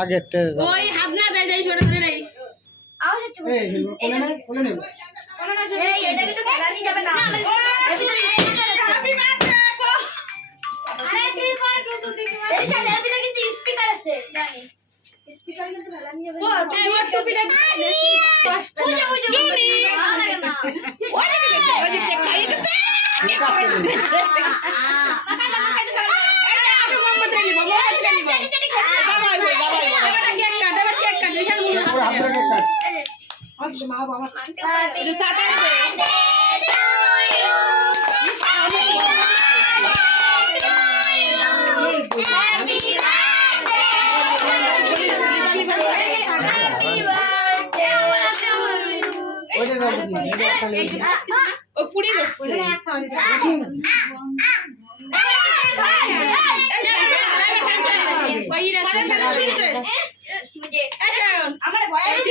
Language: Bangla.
আগে ওই হাত না দেয় দেয় সরে সরে রাইস আওয়াজ হচ্ছে এই কোলে না কোলে নেব এই এটা কিন্তু খেলা নিয়ে যাবে না এর ভিতরে হ্যাপি বার্থডে আরে তুই কর টুটু দিদি এর সাথে এর ভিতরে কিন্তু স্পিকার আছে জানি স্পিকার কিন্তু খেলা নিয়ে যাবে ও তাই ওর টুপিটা বুঝে বুঝে ভালো লাগে না ওই যে কেক খাইয়ে দিতে কাকা খাইতে সবাই এটা আগে মাম্মা চাইলি বাবা চাইলি বাবা এবার কেক কাট এবার কেক কাট এখানে মনে পুরো হাত ধরে কাট আছে মা বাবা এটা সাটা দে ওইটা দাও দিদি এটা একটা নিয়ে ও পুরি গেছে ওই রাস্তা শুনতে শিবজে আচ্ছা আমার ভয় আছে